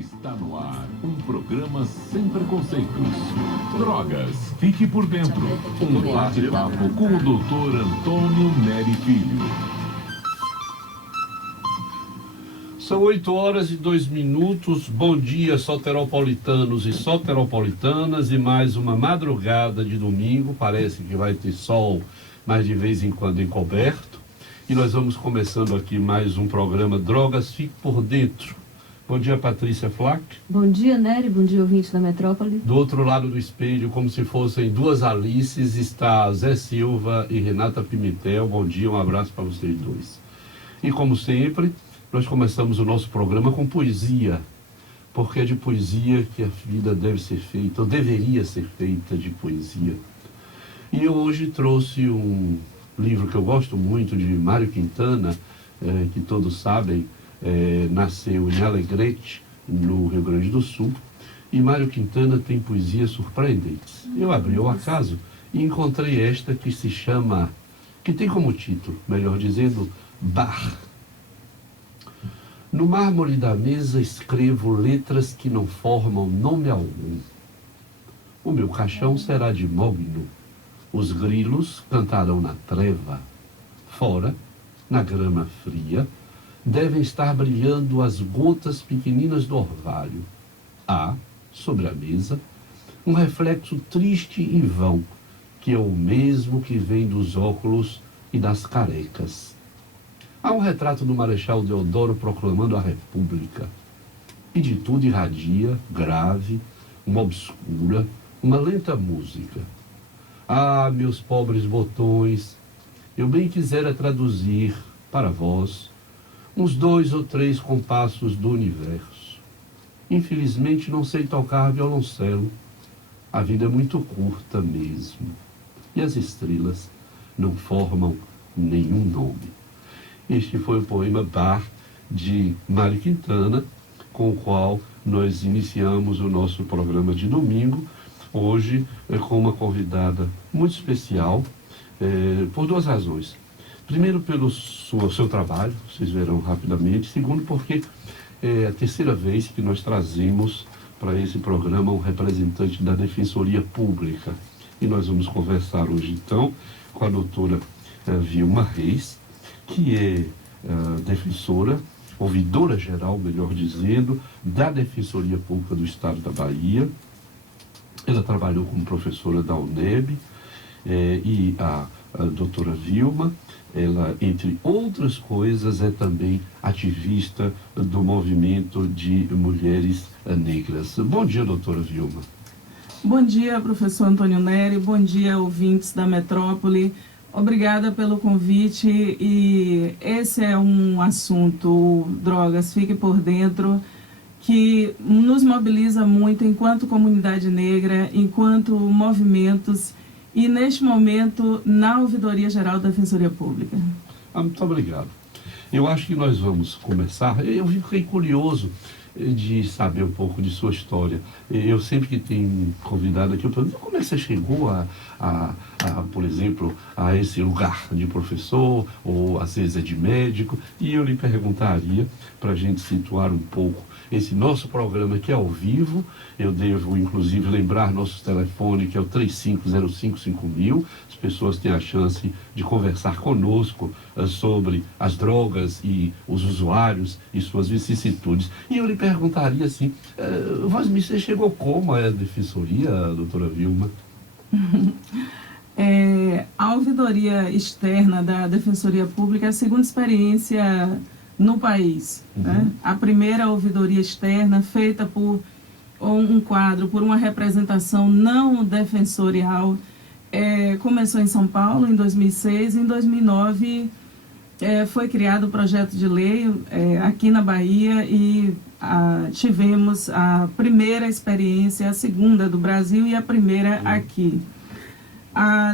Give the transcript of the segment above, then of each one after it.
Está no ar um programa sem preconceitos. Drogas, fique por dentro. Um bate-papo com o Dr. Antônio Neri Filho. São 8h02. Bom dia, soteropolitanos e soteropolitanas, e mais uma madrugada de domingo. Parece que vai ter sol, mas de vez em quando encoberto. E nós vamos começando aqui mais um programa Drogas, Fique por Dentro. Bom dia, Patrícia Flack. Bom dia, Nery. Bom dia, ouvintes da Metrópole. Do outro lado do espelho, como se fossem duas Alices, está Zé Silva e Renata Pimentel. Bom dia, um abraço para vocês dois. E como sempre, nós começamos o nosso programa com poesia, porque é de poesia que a vida deve ser feita, ou deveria ser feita de poesia. E eu hoje trouxe um livro que eu gosto muito, de Mário Quintana, que todos sabem, nasceu em Alegrete, no Rio Grande do Sul, e Mário Quintana tem poesias surpreendentes. Eu abri ao acaso e encontrei esta que se chama, que tem como título, melhor dizendo, Bar. No mármore da mesa escrevo letras que não formam nome algum. O meu caixão será de mogno. Os grilos cantarão na treva. Fora, na grama fria, devem estar brilhando as gotas pequeninas do orvalho. Há, sobre a mesa, um reflexo triste e vão, que é o mesmo que vem dos óculos e das carecas. Há um retrato do Marechal Deodoro proclamando a República. E de tudo irradia, grave, uma obscura, uma lenta música. Ah, meus pobres botões, eu bem quisera traduzir, para vós, uns 2 ou 3 compassos do universo. Infelizmente não sei tocar violoncelo. A vida é muito curta mesmo. E as estrelas não formam nenhum nome. Este foi o poema Bar, de Mário Quintana, com o qual nós iniciamos o nosso programa de domingo, hoje com uma convidada muito especial, por 2 razões. Primeiro, pelo seu trabalho, vocês verão rapidamente. Segundo, porque é a 3ª vez que nós trazemos para esse programa um representante da Defensoria Pública. E nós vamos conversar hoje, então, com a doutora Vilma Reis, que é defensora, ouvidora geral, melhor dizendo, da Defensoria Pública do Estado da Bahia. Ela trabalhou como professora da UNEB, e a doutora Vilma, ela, entre outras coisas, é também ativista do movimento de mulheres negras. Bom dia, doutora Vilma. Bom dia, professor Antônio Neri. Bom dia, ouvintes da Metrópole. Obrigada pelo convite, e esse é um assunto, drogas, fique por dentro, que nos mobiliza muito enquanto comunidade negra, enquanto movimentos, e neste momento na Ouvidoria Geral da Defensoria Pública. Muito obrigado. Eu acho que nós vamos começar. Eu fiquei curioso de saber um pouco de sua história. Eu sempre que tenho convidado aqui, eu pergunto, como é que você chegou por exemplo, a esse lugar de professor, ou às vezes de médico, e eu lhe perguntaria, para a gente situar um pouco esse nosso programa, que é ao vivo. Eu devo, inclusive, lembrar nosso telefone, que é o 35055000. As pessoas têm a chance de conversar conosco sobre as drogas e os usuários e suas vicissitudes. E eu lhe perguntaria assim, você chegou como à defensoria, doutora Vilma? A ouvidoria externa da Defensoria Pública é a 2ª experiência no país. Né? A primeira ouvidoria externa, feita por um quadro, por uma representação não defensorial, começou em São Paulo em 2006. Em 2009 foi criado o projeto de lei aqui na Bahia, e tivemos a primeira experiência, a 2ª do Brasil e a primeira aqui.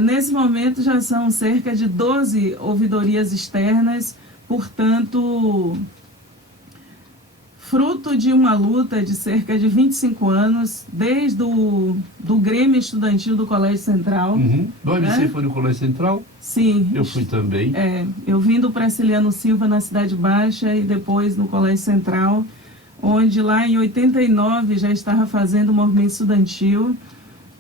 Nesse momento já são cerca de 12 ouvidorias externas, portanto, fruto de uma luta de cerca de 25 anos, desde do Grêmio Estudantil do Colégio Central. Do ABC foi no Colégio Central? Sim. Eu fui também. Eu vim do Praciliano Silva, na Cidade Baixa, e depois no Colégio Central. onde lá em 89 já estava fazendo o movimento estudantil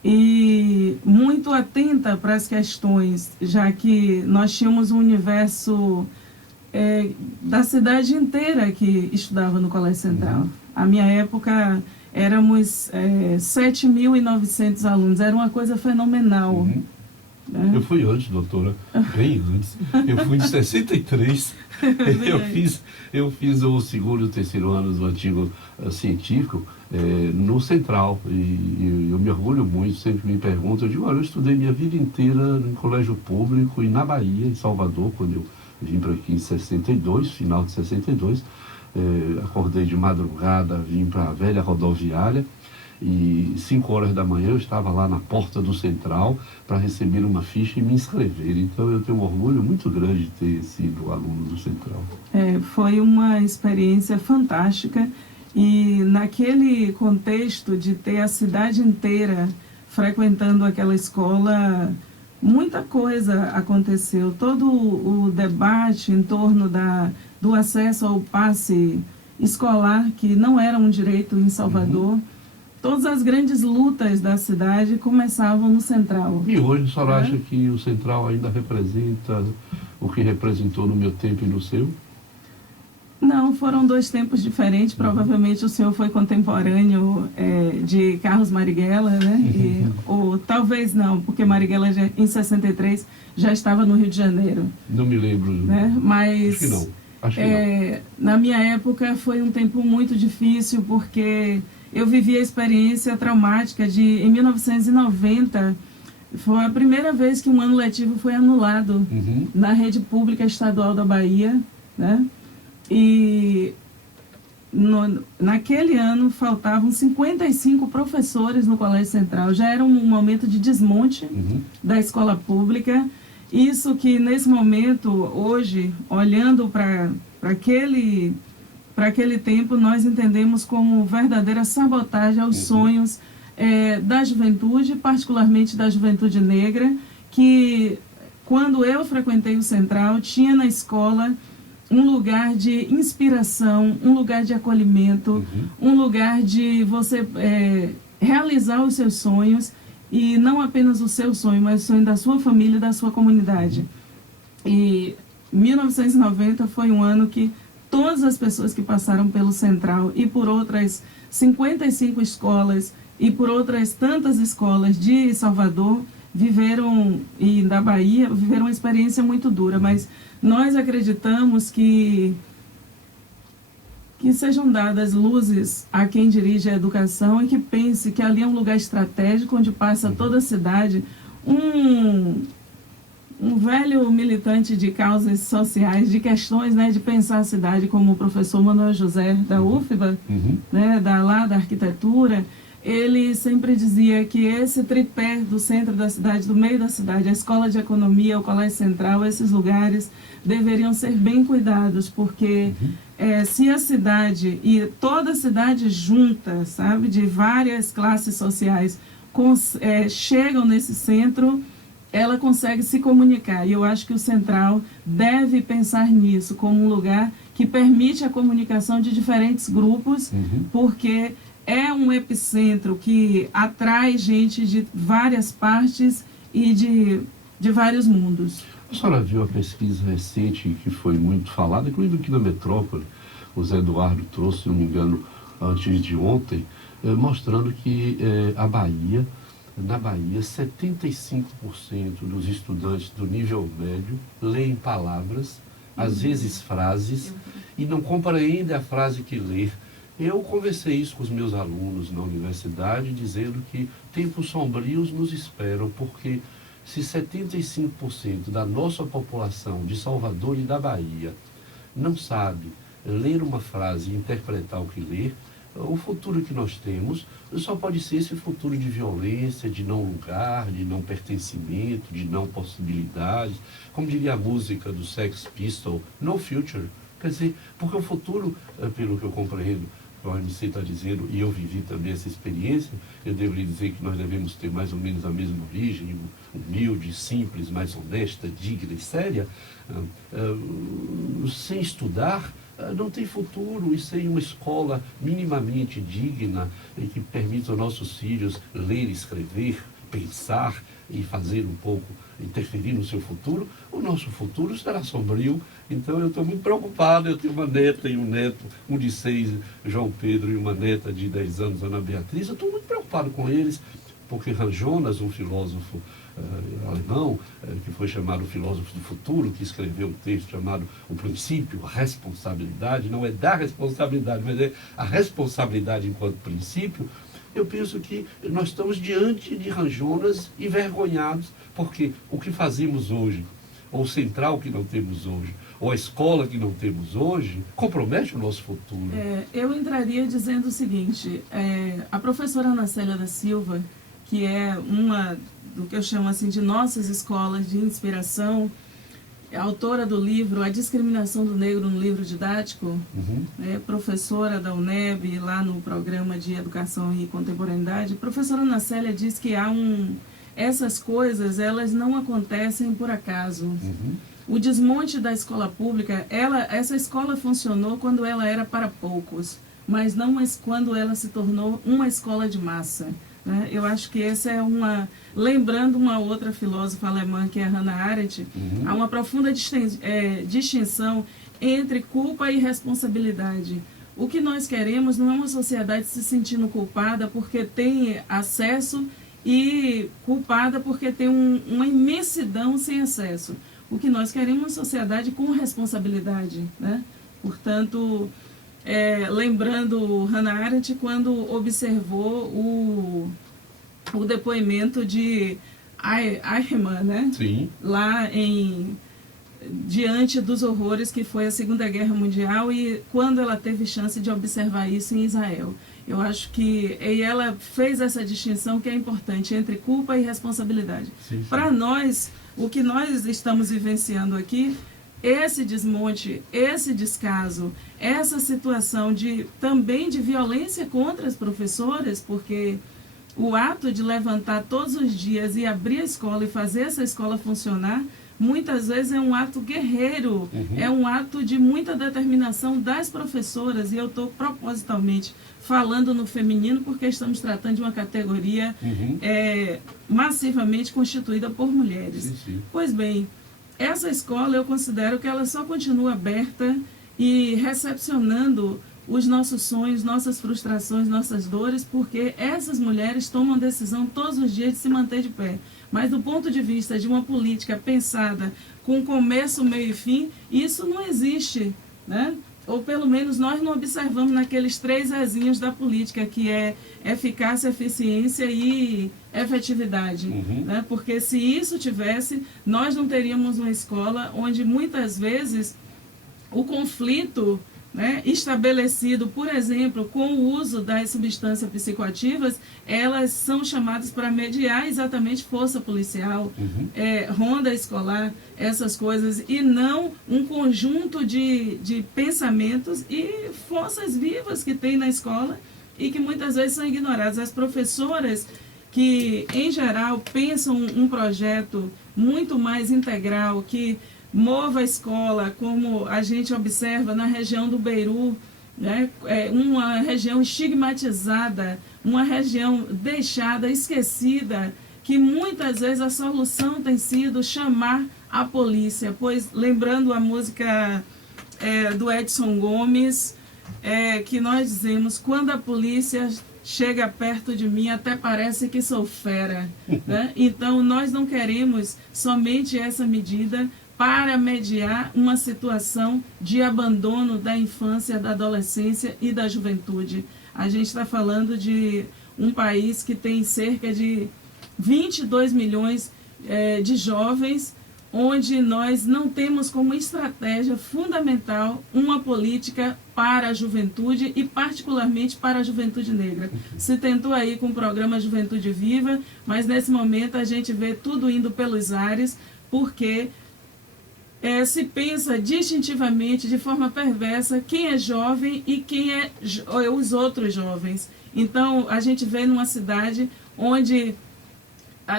e muito atenta para as questões, já que nós tínhamos um universo da cidade inteira que estudava no Colégio Central. A minha época éramos 7.900 alunos, era uma coisa fenomenal. Eu fui antes, doutora, bem antes. Eu fui em 63. eu fiz o segundo e o terceiro ano do antigo científico no Central. E eu me orgulho muito, sempre me perguntam. Eu digo, olha, eu estudei minha vida inteira em colégio público e na Bahia, em Salvador, quando eu vim para aqui em 62, final de 62. Acordei de madrugada, vim para a velha rodoviária. E 5 horas da manhã eu estava lá na porta do Central para receber uma ficha e me inscrever. Então eu tenho um orgulho muito grande de ter sido aluno do Central. Foi uma experiência fantástica e naquele contexto de ter a cidade inteira frequentando aquela escola, muita coisa aconteceu. Todo o debate em torno do acesso ao passe escolar, que não era um direito em Salvador, todas as grandes lutas da cidade começavam no Central. E hoje a senhora acha que o Central ainda representa o que representou no meu tempo e no seu? Não, foram 2 tempos diferentes. Provavelmente o senhor foi contemporâneo de Carlos Marighella, né? Ou talvez não, porque Marighella já, em 63 já estava no Rio de Janeiro. Não me lembro. Né? Mas acho que não. Acho que não. Na minha época foi um tempo muito difícil, porque eu vivi a experiência traumática de, em 1990, foi a primeira vez que um ano letivo foi anulado na rede pública estadual da Bahia, né? E naquele ano faltavam 55 professores no Colégio Central. Já era um momento de desmonte da escola pública. Isso que nesse momento, hoje, olhando para aquele tempo, nós entendemos como verdadeira sabotagem aos sonhos da juventude, particularmente da juventude negra, que quando eu frequentei o Central, tinha na escola um lugar de inspiração, um lugar de acolhimento, um lugar de você realizar os seus sonhos, e não apenas o seu sonho, mas o sonho da sua família e da sua comunidade. E 1990 foi um ano que todas as pessoas que passaram pelo Central e por outras 55 escolas e por outras tantas escolas de Salvador viveram, e da Bahia, viveram uma experiência muito dura, mas nós acreditamos que sejam dadas luzes a quem dirige a educação e que pense que ali é um lugar estratégico onde passa toda a cidade. Um velho militante de causas sociais, de questões, né, de pensar a cidade, como o professor Manuel José da UFBA, né, da arquitetura, ele sempre dizia que esse tripé do centro da cidade, do meio da cidade, a escola de economia, o colégio central, esses lugares deveriam ser bem cuidados, porque se a cidade, e toda a cidade junta, sabe, de várias classes sociais, chegam nesse centro, ela consegue se comunicar. E eu acho que o Central deve pensar nisso como um lugar que permite a comunicação de diferentes grupos, porque é um epicentro que atrai gente de várias partes e de vários mundos. A senhora viu a pesquisa recente que foi muito falada, inclusive aqui na metrópole, o Zé Eduardo trouxe, se não me engano, antes de ontem, mostrando que na Bahia, 75% dos estudantes do nível médio leem palavras, às vezes frases, e não compreendem a frase que lê. Eu conversei isso com os meus alunos na universidade, dizendo que tempos sombrios nos esperam, porque se 75% da nossa população de Salvador e da Bahia não sabe ler uma frase e interpretar o que lê, o futuro que nós temos só pode ser esse futuro de violência, de não lugar, de não pertencimento, de não possibilidades. Como diria a música do Sex Pistols, no future. Quer dizer, porque o futuro, pelo que eu compreendo, o OMC está dizendo, e eu vivi também essa experiência, eu deveria dizer que nós devemos ter mais ou menos a mesma origem, humilde, simples, mais honesta, digna e séria. Sem estudar, não tem futuro e sem uma escola minimamente digna e que permita aos nossos filhos ler, escrever, pensar e fazer um pouco, interferir no seu futuro, o nosso futuro será sombrio. Então eu estou muito preocupado. Eu tenho uma neta e um neto, um de 6, João Pedro, e uma neta de 10 anos, Ana Beatriz. Eu estou muito preocupado com eles, porque Hans Jonas, um filósofo alemão, que foi chamado o filósofo do futuro, que escreveu um texto chamado O Princípio, a Responsabilidade, não é da responsabilidade, mas é a responsabilidade enquanto princípio. Eu penso que nós estamos diante de Hans Jonas envergonhados, porque o que fazemos hoje, ou o central que não temos hoje, ou a escola que não temos hoje, compromete o nosso futuro. Eu entraria dizendo o seguinte, a professora Ana Célia da Silva, que é uma do que eu chamo assim de nossas escolas de inspiração, é autora do livro A Discriminação do Negro no Livro Didático, professora da UNEB, lá no programa de Educação e Contemporaneidade. A professora Ana Célia diz que essas coisas, elas não acontecem por acaso. O desmonte da escola pública, essa escola funcionou quando ela era para poucos, mas não mais quando ela se tornou uma escola de massa. Eu acho que essa é lembrando uma outra filósofa alemã, que é Hannah Arendt, há uma profunda distinção entre culpa e responsabilidade. O que nós queremos não é uma sociedade se sentindo culpada porque tem acesso e culpada porque tem uma imensidão sem acesso. O que nós queremos é uma sociedade com responsabilidade, Portanto, lembrando Hannah Arendt quando observou o depoimento de Eichmann, Sim. Lá diante dos horrores que foi a Segunda Guerra Mundial e quando ela teve chance de observar isso em Israel. Eu acho que ela fez essa distinção que é importante entre culpa e responsabilidade. Para nós, o que nós estamos vivenciando aqui, esse desmonte, esse descaso, essa situação também de violência contra as professoras, porque o ato de levantar todos os dias e abrir a escola e fazer essa escola funcionar, muitas vezes é um ato guerreiro, é um ato de muita determinação das professoras, e eu estou propositalmente falando no feminino porque estamos tratando de uma categoria massivamente constituída por mulheres. Pois bem, essa escola eu considero que ela só continua aberta e recepcionando os nossos sonhos, nossas frustrações, nossas dores, porque essas mulheres tomam decisão todos os dias de se manter de pé. Mas do ponto de vista de uma política pensada com começo, meio e fim, isso não existe, Ou pelo menos nós não observamos naqueles 3 Ezinhos da política, que é eficácia, eficiência e efetividade. Porque se isso tivesse, nós não teríamos uma escola onde muitas vezes o conflito estabelecido, por exemplo, com o uso das substâncias psicoativas, elas são chamadas para mediar exatamente força policial, ronda escolar, essas coisas, e não um conjunto de pensamentos e forças vivas que tem na escola e que muitas vezes são ignoradas. As professoras que, em geral, pensam um projeto muito mais integral, que mova a escola, como a gente observa na região do Beiru, uma região estigmatizada, uma região deixada, esquecida, que muitas vezes a solução tem sido chamar a polícia, pois, lembrando a música do Edson Gomes, que nós dizemos, quando a polícia chega perto de mim, até parece que sou fera. Então, nós não queremos somente essa medida para mediar uma situação de abandono da infância, da adolescência e da juventude. A gente está falando de um país que tem cerca de 22 milhões de jovens, onde nós não temos como estratégia fundamental uma política para a juventude e particularmente para a juventude negra. Se tentou aí com o programa Juventude Viva, mas nesse momento a gente vê tudo indo pelos ares, porque se pensa distintivamente, de forma perversa, quem é jovem e quem é os outros jovens. Então, a gente vê numa cidade onde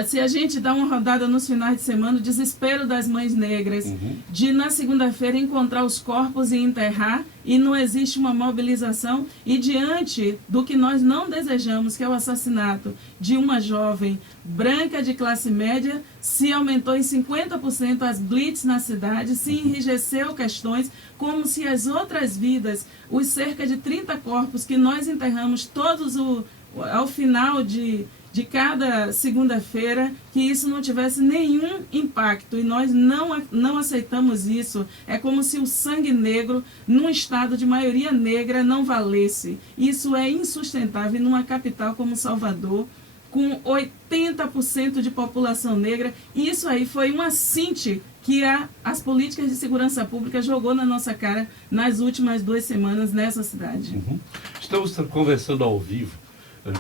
Se a gente dá uma rodada nos finais de semana, o desespero das mães negras de na segunda-feira encontrar os corpos e enterrar, e não existe uma mobilização, e diante do que nós não desejamos, que é o assassinato de uma jovem branca de classe média, se aumentou em 50% as blitz na cidade, se enrijeceu questões, como se as outras vidas, os cerca de 30 corpos que nós enterramos todos ao final de cada segunda-feira, que isso não tivesse nenhum impacto, e nós não aceitamos isso. É como se o sangue negro, num estado de maioria negra, não valesse. Isso é insustentável numa capital como Salvador, com 80% de população negra. E isso aí foi um assinte que as políticas de segurança pública jogou na nossa cara nas últimas 2 semanas nessa cidade. Estamos conversando ao vivo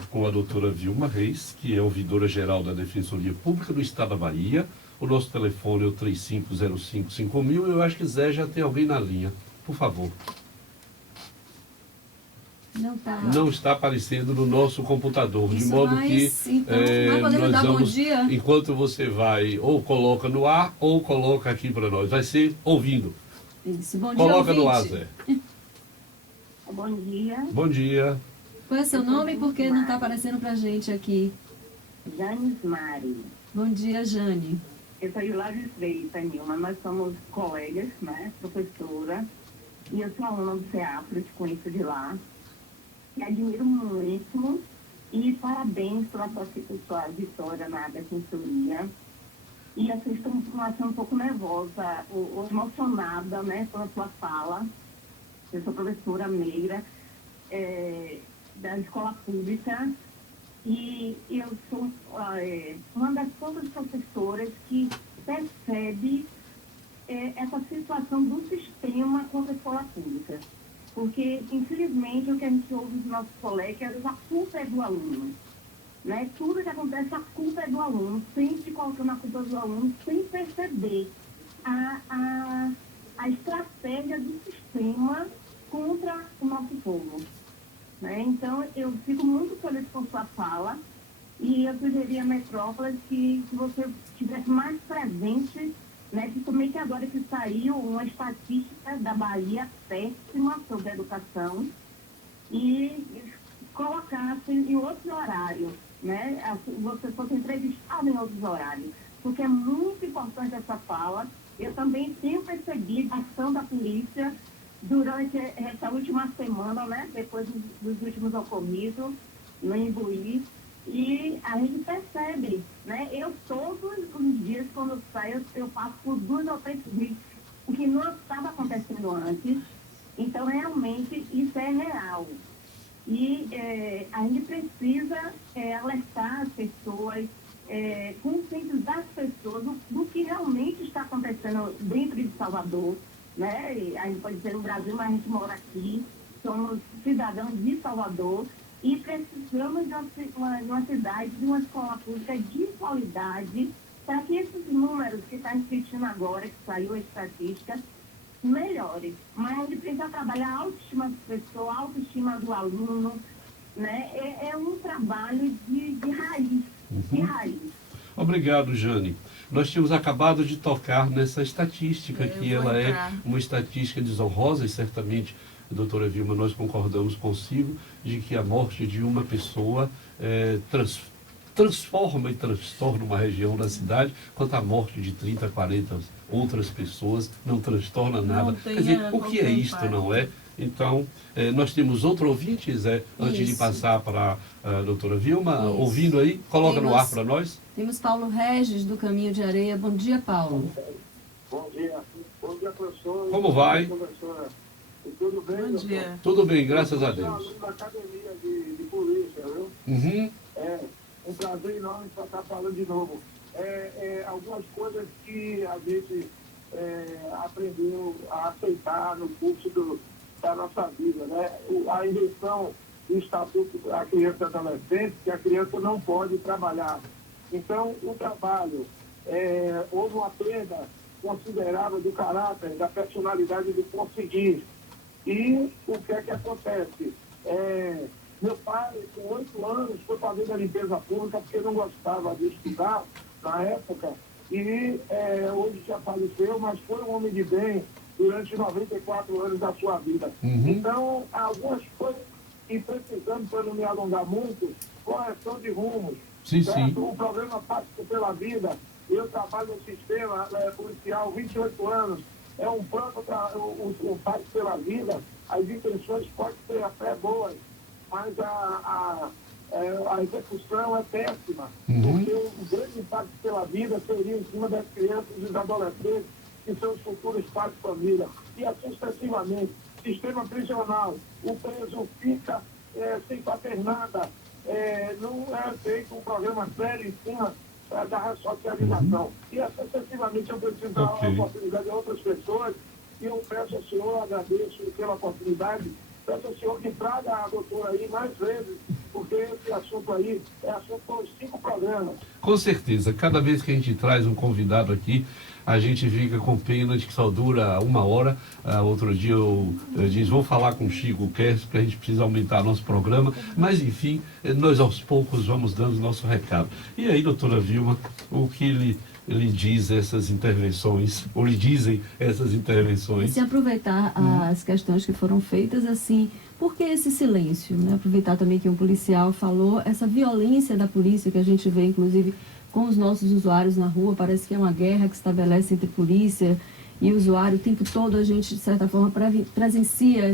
com a doutora Vilma Reis, que é ouvidora-geral da Defensoria Pública do Estado da Bahia. O nosso telefone é o 35055000. Eu acho que Zé já tem alguém na linha. Por favor. Não está aparecendo no nosso computador, de modo que nós vamos, enquanto você vai, ou coloca no ar, ou coloca aqui para nós. Vai ser ouvindo. Isso. Bom dia, coloca ouvinte. no ar, Zé. Bom dia. Bom dia. Qual é seu nome e por que não está aparecendo para a gente aqui? Janes Mari. Bom dia, Jane. Eu sou Hilário Freitas, Nilma. Nós somos colegas, né? Professora. E eu sou aluna do CEAPRO, te conheço de lá. E admiro muito. E parabéns pela sua vitória na defensoria. E eu estou um pouco nervosa, ou emocionada, né? Pela sua fala. Eu sou professora negra. Da escola pública, e eu sou uma das poucas professoras que percebe essa situação do sistema contra a escola pública. Porque, infelizmente, o que a gente ouve dos nossos colegas, a culpa é do aluno. Né? Tudo que acontece, a culpa é do aluno, sempre colocando a culpa do aluno, sem perceber a estratégia do sistema contra o nosso povo. Né? Então, eu fico muito feliz com sua fala, e eu sugeri a Metrópole que você estivesse mais presente, né? Principalmente que agora que saiu uma estatística da Bahia péssima sobre a educação, e colocasse em outro horário, né? Você fosse entrevistado em outros horários, porque é muito importante essa fala. Eu também tenho percebido a ação da polícia durante essa última semana, né, depois dos últimos ocorridos no Imbuí, e a gente percebe, né, eu todos os dias quando eu saio, eu passo por 2 ou 3 vídeos, o que não estava acontecendo antes. Então realmente isso é real, e a gente precisa alertar as pessoas, conscientizar as pessoas do que realmente está acontecendo dentro de Salvador. Né? A gente pode dizer no Brasil, mas a gente mora aqui, somos cidadãos de Salvador, e precisamos de uma cidade, de uma escola pública de qualidade, para que esses números que está repetindo agora, que saiu a estatística, melhore. Mas a gente precisa trabalhar a autoestima da pessoa, a autoestima do aluno, né? É um trabalho de raiz, de raiz. Obrigado, Jane. Nós tínhamos acabado de tocar nessa estatística, que ela é uma estatística desonrosa, e certamente, doutora Vilma, nós concordamos consigo, de que a morte de uma pessoa transforma e transtorna uma região da cidade, quanto a morte de 30, 40 outras pessoas não transtorna nada. Quer dizer, o que é isto, não é? Então, nós temos outro ouvinte, Zé, antes de passar para a doutora Vilma, ouvindo aí, coloca no ar para nós. Temos Paulo Regis, do Caminho de Areia. Bom dia, Paulo. Bom dia, professor. Como vai? Professora. Tudo bem, Bom dia. Doutor? Tudo bem, graças a Eu sou Deus. aluno da academia de polícia, viu? Uhum. É um prazer enorme estar falando de novo. Algumas coisas que a gente aprendeu a aceitar no curso da nossa vida, né? A invenção do Estatuto da Criança e Adolescente, que a criança não pode trabalhar. Então, o trabalho, houve uma perda considerável do caráter, da personalidade do conseguir. E o que é que acontece? Meu pai, com 8 anos, foi fazer a limpeza pública porque não gostava de estudar na época. E hoje já faleceu, mas foi um homem de bem durante 94 anos da sua vida. Então, algumas coisas que precisamos, para não me alongar muito, correção de rumos. Sim, certo? sim. O programa Pacto pela Vida, eu trabalho no sistema policial 28 anos, é um plano para o Pacto pela Vida, as intenções podem ser até boas, mas a execução é péssima, porque o grande impacto pela vida seria em cima das crianças e dos adolescentes, que são os futuros pais de família, e assim sucessivamente. Sistema prisional, o preso fica sem fazer nada, não é feito um programa sério em cima da ressocialização. E assim sucessivamente eu preciso dar a oportunidade a outras pessoas, e eu peço ao senhor, agradeço pela oportunidade, peço ao senhor que traga a doutora aí mais vezes, porque esse assunto aí é assunto para os 5 programas. Com certeza, cada vez que a gente traz um convidado aqui, a gente fica com pena de que só dura 1 hora. Outro dia eu disse, vou falar com o Chico Kess, porque a gente precisa aumentar nosso programa, mas enfim, nós aos poucos vamos dando nosso recado. E aí, doutora Vilma, o que lhe diz essas intervenções, ou lhe dizem essas intervenções? Se aproveitar as questões que foram feitas, assim, por que esse silêncio? Né? Aproveitar também que um policial falou, essa violência da polícia que a gente vê, inclusive, com os nossos usuários na rua, parece que é uma guerra que se estabelece entre polícia e usuário. O tempo todo a gente, de certa forma, presencia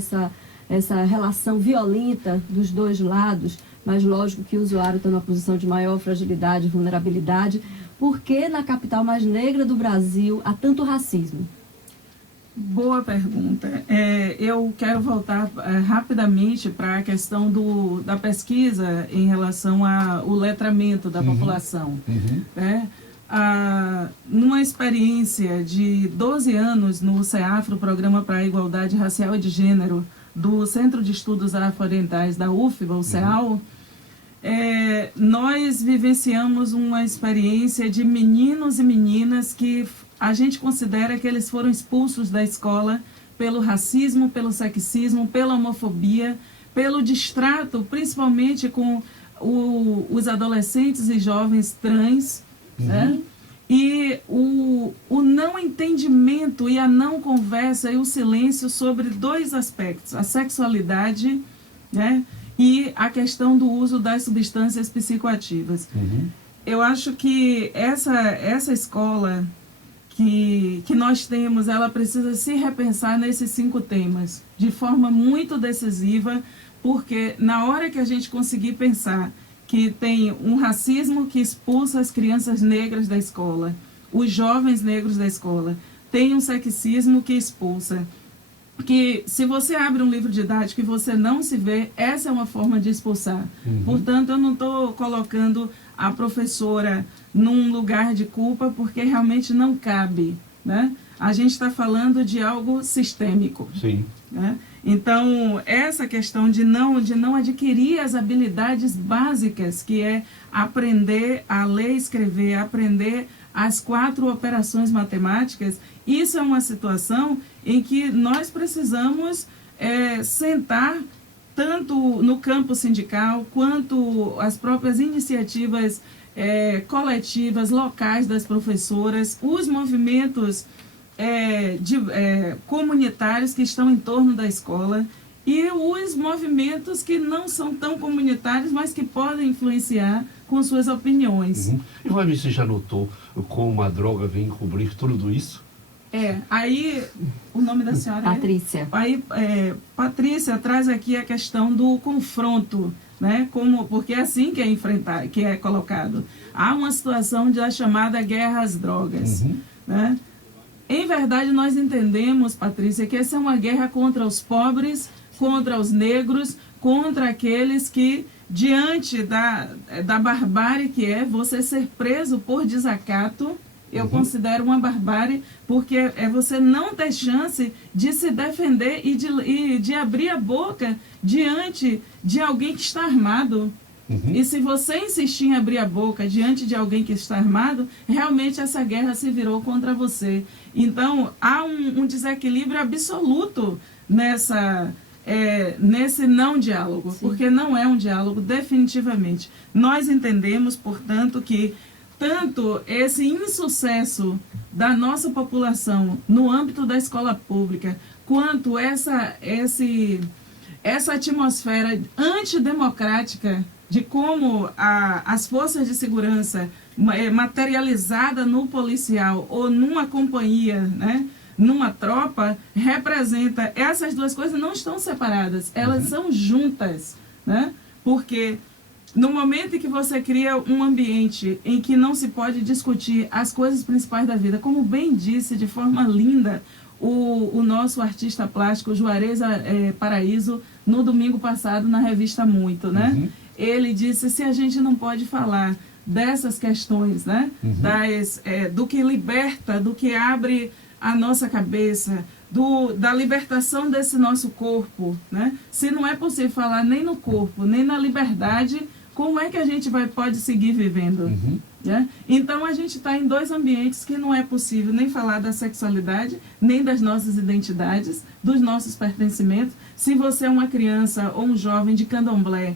essa relação violenta dos dois lados, mas lógico que o usuário está numa posição de maior fragilidade, vulnerabilidade. Por que na capital mais negra do Brasil há tanto racismo? Boa pergunta. Eu quero voltar rapidamente para a questão da pesquisa em relação ao letramento da população. Né? Numa experiência de 12 anos no CEAFRO, Programa para a Igualdade Racial e de Gênero, do Centro de Estudos Afro-Orientais da UFBA, o CEAL, nós vivenciamos uma experiência de meninos e meninas que a gente considera que eles foram expulsos da escola pelo racismo, pelo sexismo, pela homofobia, pelo distrato, principalmente com os adolescentes e jovens trans, né? E o não entendimento e a não conversa e o silêncio sobre 2 aspectos, a sexualidade, né? E a questão do uso das substâncias psicoativas. Eu acho que essa escola que nós temos, ela precisa se repensar nesses 5 temas, de forma muito decisiva, porque na hora que a gente conseguir pensar que tem um racismo que expulsa as crianças negras da escola, os jovens negros da escola, tem um sexismo que expulsa, que se você abre um livro didático e você não se vê, essa é uma forma de expulsar. Portanto, eu não estou colocando a professora num lugar de culpa, porque realmente não cabe, né? A gente está falando de algo sistêmico. Sim. Né? Então, essa questão de não adquirir as habilidades básicas, que é aprender a ler e escrever, aprender as 4 operações matemáticas, isso é uma situação em que nós precisamos sentar, tanto no campo sindical, quanto as próprias iniciativas coletivas, locais das professoras, os movimentos comunitários que estão em torno da escola e os movimentos que não são tão comunitários, mas que podem influenciar com suas opiniões. E você já notou como a droga vem cobrir tudo isso? Aí o nome da senhora Patrícia. Aí Patrícia traz aqui a questão do confronto, né? Porque é assim que é colocado. Há uma situação da chamada guerra às drogas, né? Em verdade, nós entendemos, Patrícia, que essa é uma guerra contra os pobres, contra os negros, contra aqueles que, diante da barbárie que é você ser preso por desacato, eu considero uma barbárie, porque é você não ter chance de se defender e de abrir a boca diante de alguém que está armado. E se você insistir em abrir a boca diante de alguém que está armado, realmente essa guerra se virou contra você. Então, há um desequilíbrio absoluto nesse não diálogo, Sim. porque não é um diálogo definitivamente. Nós entendemos, portanto, que tanto esse insucesso da nossa população no âmbito da escola pública, quanto essa atmosfera antidemocrática de como as forças de segurança materializada no policial ou numa companhia, né, numa tropa, representa, essas duas coisas não estão separadas, elas são juntas, né? Porque no momento em que você cria um ambiente em que não se pode discutir as coisas principais da vida, como bem disse de forma linda o nosso artista plástico Juarez Paraíso no domingo passado na revista Muito, né? Ele disse, se a gente não pode falar dessas questões, né? Do que liberta, do que abre a nossa cabeça, da libertação desse nosso corpo, né? Se não é possível falar nem no corpo, nem na liberdade, como é que a gente pode seguir vivendo? Né? Então a gente está em dois ambientes que não é possível nem falar da sexualidade, nem das nossas identidades, dos nossos pertencimentos. Se você é uma criança ou um jovem de candomblé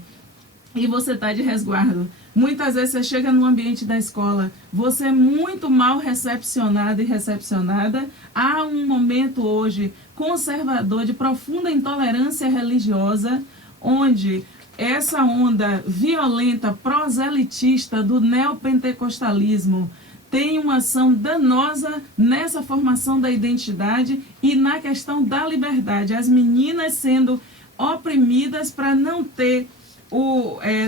e você está de resguardo, muitas vezes você chega no ambiente da escola, você é muito mal recepcionado e recepcionada. Há um momento hoje conservador de profunda intolerância religiosa, onde essa onda violenta, proselitista do neopentecostalismo tem uma ação danosa nessa formação da identidade e na questão da liberdade. As meninas sendo oprimidas para não ter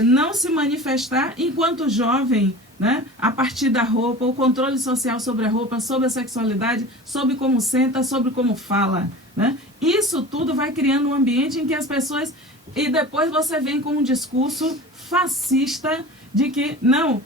não se manifestar enquanto jovem, né? A partir da roupa, o controle social sobre a roupa, sobre a sexualidade, sobre como senta, sobre como fala, né? Isso tudo vai criando um ambiente em que as pessoas... E depois você vem com um discurso fascista de que não,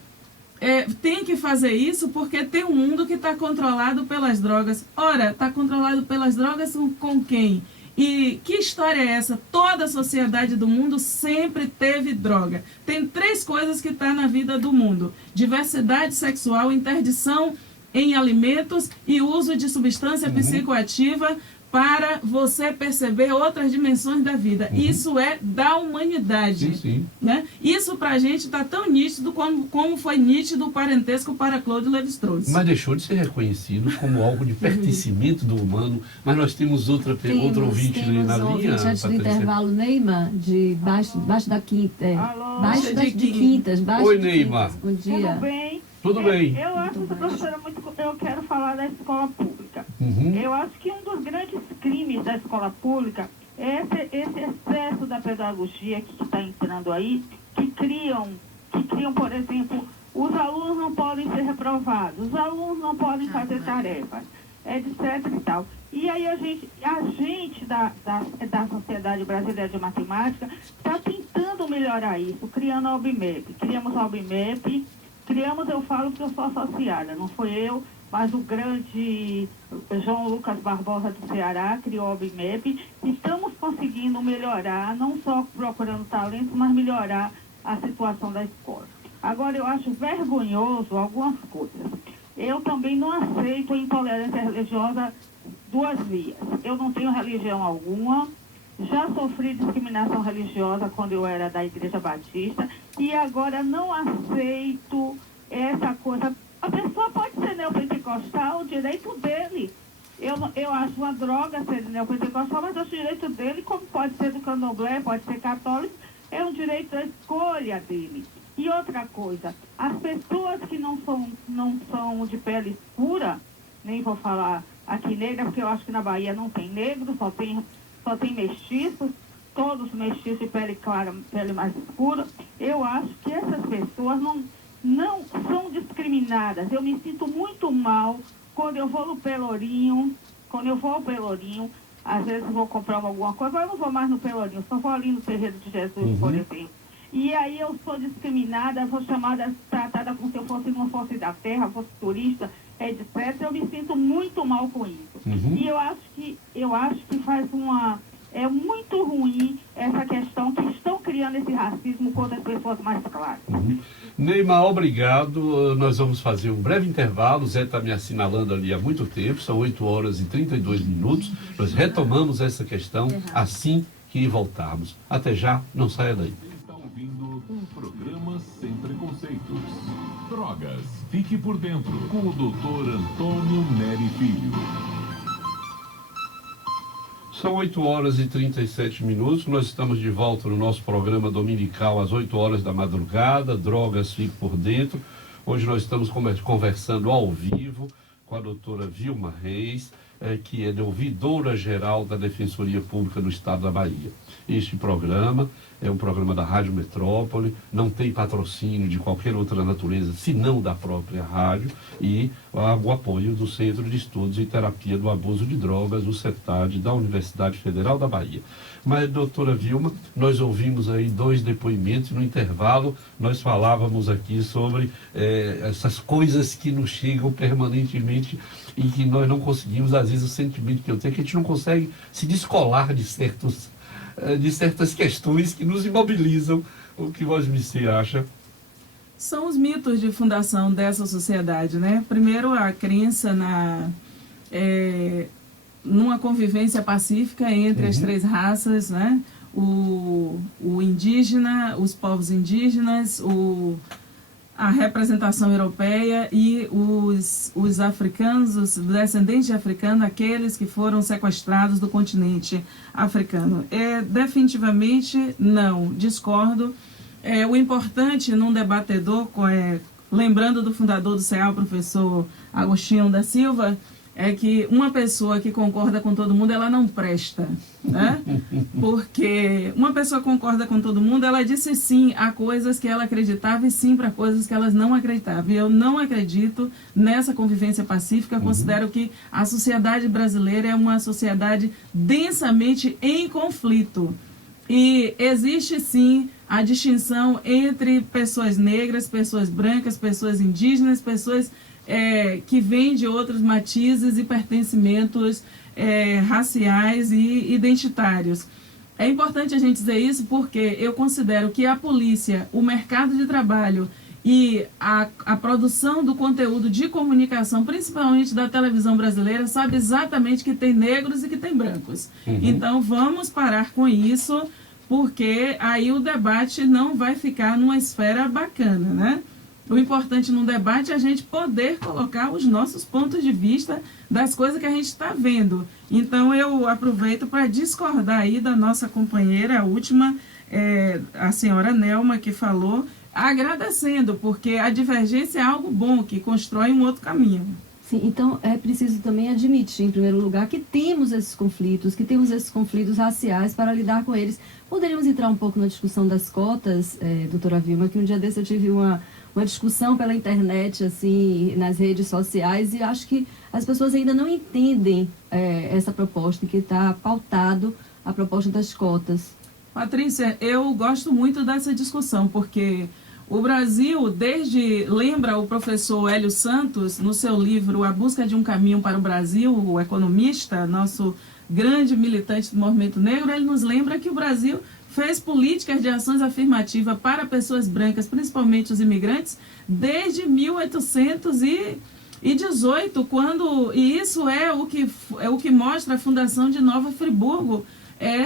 tem que fazer isso porque tem um mundo que está controlado pelas drogas. Ora, está controlado pelas drogas com quem? E que história é essa? Toda a sociedade do mundo sempre teve droga. Tem 3 coisas que estão na vida do mundo: diversidade sexual, interdição em alimentos e uso de substância psicoativa para você perceber outras dimensões da vida. Isso é da humanidade. Sim, sim. Né? Isso para a gente está tão nítido como foi nítido o parentesco para Claude Lévi-Strauss. Mas deixou de ser reconhecido como algo de pertencimento do humano. Mas nós temos outro ouvinte na linha. Antes do intervalo, Neymar, de baixo da Quinta. Alô? Baixo de Quintas. Oi, Neymar. Bom dia. Tudo bem? Tudo bem. Eu acho, professora, eu quero falar da escola pública. Eu acho que um dos grandes crimes da escola pública é esse excesso da pedagogia que está entrando aí, que criam, por exemplo, os alunos não podem ser reprovados, os alunos não podem fazer tarefas, etc. e tal. E aí a gente da Sociedade Brasileira de Matemática está tentando melhorar isso, criando a OBMEP. Criamos a OBMEP. Eu falo que eu sou associada, não foi eu, mas o grande João Lucas Barbosa do Ceará criou o OBMEP. Estamos conseguindo melhorar, não só procurando talento, mas melhorar a situação da escola. Agora, eu acho vergonhoso algumas coisas. Eu também não aceito a intolerância religiosa 2 vias. Eu não tenho religião alguma. Já sofri discriminação religiosa quando eu era da Igreja Batista e agora não aceito essa coisa. A pessoa pode ser neopentecostal, o direito dele. Eu acho uma droga ser neopentecostal, mas acho o direito dele, como pode ser do candomblé, pode ser católico, é um direito da escolha dele. E outra coisa, as pessoas que não são de pele escura, nem vou falar aqui negra, porque eu acho que na Bahia não tem negro, só tem mestiços, todos mestiços de pele clara, pele mais escura. Eu acho que essas pessoas não são discriminadas. Eu me sinto muito mal quando eu vou no Pelourinho, às vezes vou comprar alguma coisa, mas eu não vou mais no Pelourinho, só vou ali no Terreiro de Jesus, por exemplo. E aí eu sou discriminada, sou tratada como se eu não fosse da terra, fosse turista, etc. Eu me sinto muito mal com isso. E eu acho que é muito ruim essa questão que estão criando esse racismo contra as pessoas mais claras. Neymar, obrigado. Nós vamos fazer um breve intervalo. O Zé está me assinalando ali há muito tempo, são 8h32. Nós retomamos essa questão assim que voltarmos. Até já, não saia daí. Você está ouvindo um programa sem preconceitos. Drogas, fique por dentro com o Dr. Antônio Neri Filho. São 8 horas e 37 minutos, nós estamos de volta no nosso programa dominical às 8 horas da madrugada, Drogas Fique por Dentro. Hoje nós estamos conversando ao vivo com a doutora Vilma Reis, que é de ouvidora-geral da Defensoria Pública do Estado da Bahia. Este programa é um programa da Rádio Metrópole, não tem patrocínio de qualquer outra natureza, senão da própria rádio, e o apoio do Centro de Estudos e Terapia do Abuso de Drogas, o CETAD, da Universidade Federal da Bahia. Mas, doutora Vilma, nós ouvimos aí 2 depoimentos, no intervalo nós falávamos aqui sobre essas coisas que nos chegam permanentemente e que nós não conseguimos, às vezes o sentimento que eu tenho é que a gente não consegue se descolar de certas questões que nos imobilizam. O que você acha? São os mitos de fundação dessa sociedade, né? Primeiro, a crença numa convivência pacífica entre as 3 raças, né? O indígena, os povos indígenas, a representação europeia e os africanos, os descendentes de africanos, aqueles que foram sequestrados do continente africano. Definitivamente não, discordo. O importante num debatedor, lembrando do fundador do CEA, o professor Agostinho da Silva, é que uma pessoa que concorda com todo mundo, ela não presta, né? Porque uma pessoa que concorda com todo mundo, ela disse sim a coisas que ela acreditava e sim para coisas que elas não acreditavam. E eu não acredito nessa convivência pacífica, considero que a sociedade brasileira é uma sociedade densamente em conflito. E existe sim a distinção entre pessoas negras, pessoas brancas, pessoas indígenas, pessoas que vêm de outros matizes e pertencimentos raciais e identitários. É importante a gente dizer isso porque eu considero que a polícia, o mercado de trabalho e a produção do conteúdo de comunicação, principalmente da televisão brasileira, sabe exatamente que tem negros e que tem brancos. Então vamos parar com isso, porque aí o debate não vai ficar numa esfera bacana, né? O importante no debate é a gente poder colocar os nossos pontos de vista das coisas que a gente está vendo. Então, eu aproveito para discordar aí da nossa companheira, a última, a senhora Nelma, que falou, agradecendo, porque a divergência é algo bom, que constrói um outro caminho. Sim, então é preciso também admitir, em primeiro lugar, que temos esses conflitos raciais para lidar com eles. Poderíamos entrar um pouco na discussão das cotas, doutora Vilma, que um dia desse eu tive uma discussão pela internet, assim, nas redes sociais, e acho que as pessoas ainda não entendem essa proposta, que está pautado a proposta das cotas. Patrícia, eu gosto muito dessa discussão, porque o Brasil, lembra o professor Hélio Santos, no seu livro A Busca de um Caminho para o Brasil, o economista, nosso grande militante do movimento negro, ele nos lembra que o Brasil fez políticas de ações afirmativas para pessoas brancas, principalmente os imigrantes, desde 1818, e isso é o que mostra a fundação de Nova Friburgo,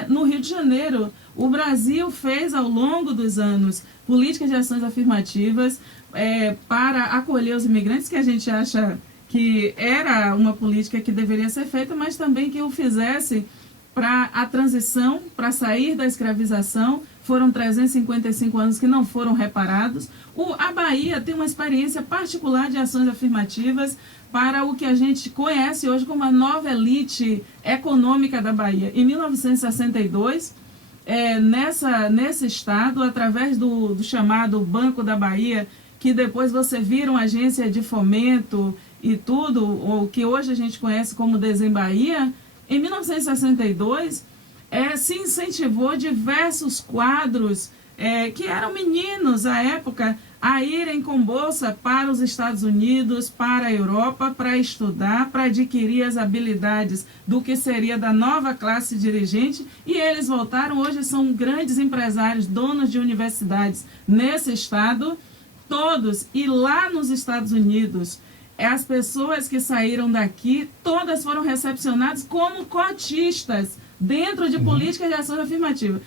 no Rio de Janeiro. O Brasil fez, ao longo dos anos, políticas de ações afirmativas para acolher os imigrantes, que a gente acha que era uma política que deveria ser feita, mas também que o fizesse para a transição, para sair da escravização. Foram 355 anos que não foram reparados. A Bahia tem uma experiência particular de ações afirmativas para o que a gente conhece hoje como a nova elite econômica da Bahia. Em 1962, nesse estado, através do chamado Banco da Bahia, que depois você vira uma agência de fomento e tudo, o que hoje a gente conhece como Desembahia, em 1962, se incentivou diversos quadros que eram meninos à época a irem com bolsa para os Estados Unidos, para a Europa, para estudar, para adquirir as habilidades do que seria da nova classe dirigente, e eles voltaram, hoje são grandes empresários, donos de universidades nesse estado, todos, e lá nos Estados Unidos, as pessoas que saíram daqui, todas foram recepcionadas como cotistas dentro de políticas de ações afirmativas.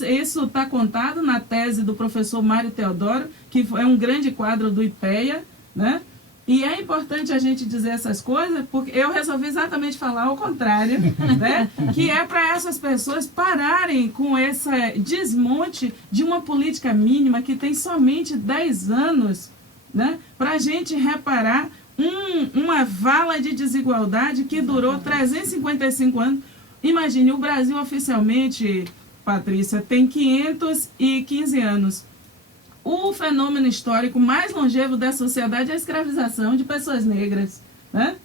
Isso está contado na tese do professor Mário Teodoro, que é um grande quadro do IPEA, né? E é importante a gente dizer essas coisas, porque eu resolvi exatamente falar ao contrário, né? Que é para essas pessoas pararem com esse desmonte de uma política mínima que tem somente 10 anos, né? Para a gente reparar uma vala de desigualdade que durou 355 anos. Imagine, o Brasil oficialmente, Patrícia, tem 515 anos. O fenômeno histórico mais longevo da sociedade é a escravização de pessoas negras, né?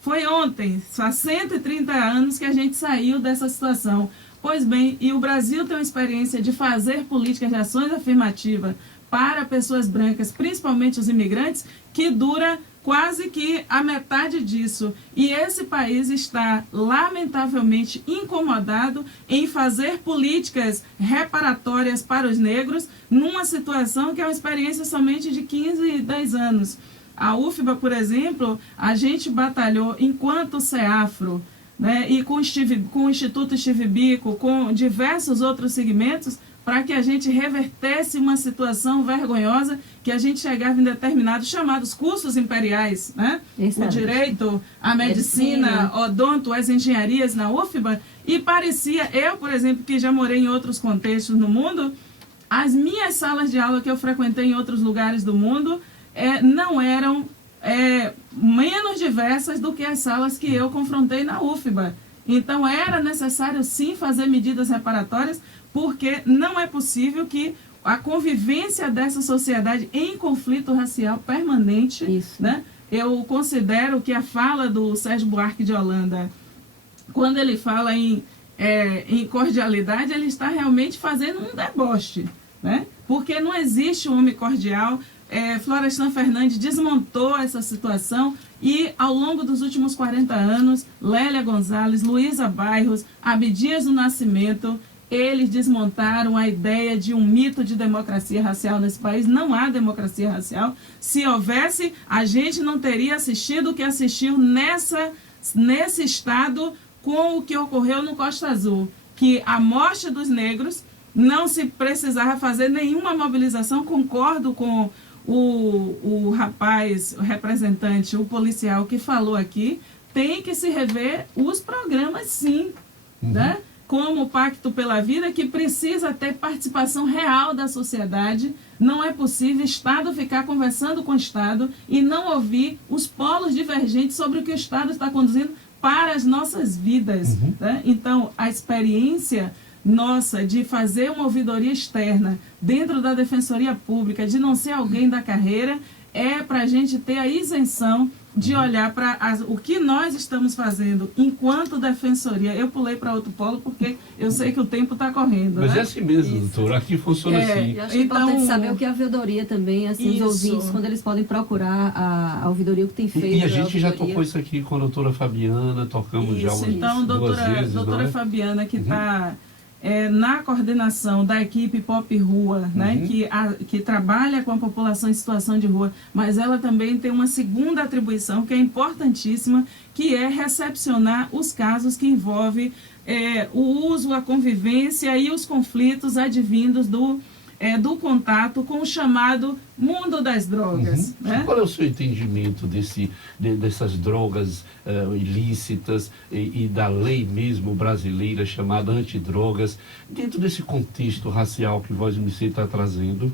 Foi ontem, há 130 anos, que a gente saiu dessa situação. Pois bem, e o Brasil tem uma experiência de fazer políticas de ações afirmativas para pessoas brancas, principalmente os imigrantes, que dura quase que a metade disso. E esse país está, lamentavelmente, incomodado em fazer políticas reparatórias para os negros numa situação que é uma experiência somente de 15 e 10 anos. A UFBA, por exemplo, a gente batalhou enquanto CEAFRO, né, e com o Instituto Steve Biko, com diversos outros segmentos, para que a gente revertesse uma situação vergonhosa que a gente chegava em determinados chamados cursos imperiais, né? O direito, a medicina, odonto, as engenharias na UFBA, e parecia, eu, por exemplo, que já morei em outros contextos no mundo, as minhas salas de aula que eu frequentei em outros lugares do mundo não eram menos diversas do que as salas que eu confrontei na UFBA. Então era necessário sim fazer medidas reparatórias, porque não é possível que a convivência dessa sociedade em conflito racial permanente, né? Eu considero que a fala do Sérgio Buarque de Holanda, quando ele fala em cordialidade, ele está realmente fazendo um deboche, né? Porque não existe um homem cordial. Florestan Fernandes desmontou essa situação e, ao longo dos últimos 40 anos, Lélia Gonzalez, Luísa Bairros, Abdias do Nascimento, eles desmontaram a ideia de um mito de democracia racial nesse país. Não há democracia racial. Se houvesse, a gente não teria assistido o que assistiu nesse estado com o que ocorreu no Costa Azul, que a morte dos negros não se precisava fazer nenhuma mobilização. Concordo com o rapaz, o representante, o policial que falou aqui, tem que se rever os programas sim, né? Como o Pacto pela Vida, que precisa ter participação real da sociedade. Não é possível Estado ficar conversando com o Estado e não ouvir os polos divergentes sobre o que o Estado está conduzindo para as nossas vidas, né? Então, a experiência nossa de fazer uma ouvidoria externa dentro da Defensoria Pública, de não ser alguém da carreira, é para a gente ter a isenção de olhar para o que nós estamos fazendo enquanto Defensoria. Eu pulei para outro polo porque eu sei que o tempo está correndo. Mas né? é assim mesmo, doutor. Aqui funciona assim. Eu acho importante saber o que é a ouvidoria também, assim, os ouvintes, quando eles podem procurar a ouvidoria, o que tem feito. E a gente já tocou isso aqui com a doutora Fabiana, tocamos já umas então, duas vezes, doutora Fabiana, que está na coordenação da equipe Pop Rua, né, que trabalha com a população em situação de rua, mas ela também tem uma segunda atribuição que é importantíssima, que é recepcionar os casos que envolvem o uso, a convivência e os conflitos advindos do contato com o chamado mundo das drogas. Né? Qual é o seu entendimento dessas drogas ilícitas e da lei mesmo brasileira chamada antidrogas, dentro desse contexto racial que Voz do MC está trazendo?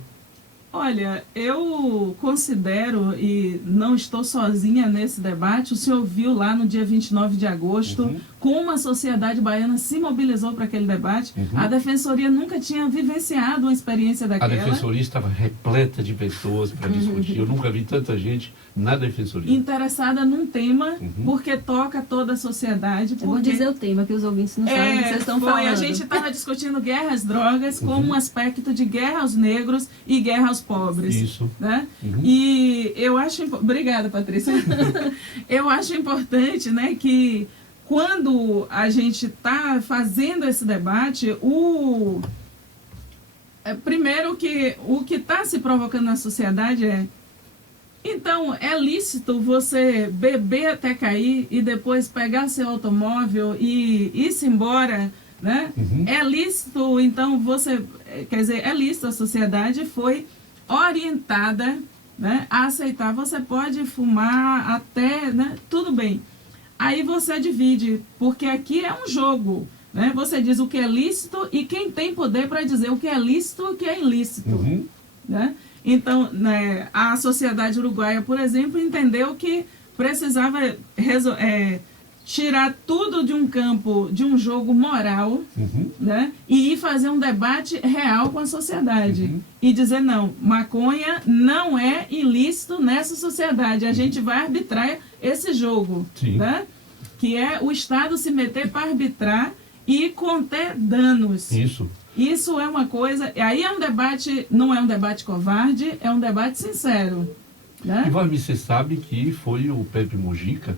Olha, eu considero, e não estou sozinha nesse debate, o senhor viu lá no dia 29 de agosto, como a sociedade baiana se mobilizou para aquele debate. A Defensoria nunca tinha vivenciado uma experiência daquela. A Defensoria estava repleta de pessoas para discutir. Eu nunca vi tanta gente na Defensoria. Interessada num tema, porque toca toda a sociedade. Porque... Eu vou dizer o tema, que os ouvintes não sabem o que vocês estão falando. A gente estava discutindo guerra às drogas como um aspecto de guerra aos negros e guerra aos pobres. Isso. Né? E eu acho... Obrigada, Patrícia. Eu acho importante, né, que quando a gente está fazendo esse debate, primeiro que o que está se provocando na sociedade então, é lícito você beber até cair e depois pegar seu automóvel e ir-se embora né? É lícito, então quer dizer, é lícito, a sociedade foi orientada, né, a aceitar. Você pode fumar até, né, tudo bem. Aí você divide, porque aqui é um jogo, né? Você diz o que é lícito e quem tem poder para dizer o que é lícito e o que é ilícito, né? Então, né, a sociedade uruguaia, por exemplo, entendeu que precisava tirar tudo de um campo, de um jogo moral, né, e ir fazer um debate real com a sociedade. E dizer, não, maconha não é ilícito nessa sociedade. A gente vai arbitrar esse jogo, né? Que é o Estado se meter para arbitrar e conter danos. Isso é uma coisa... Aí é um debate, não é um debate covarde, é um debate sincero, né? E você sabe que foi o Pepe Mujica,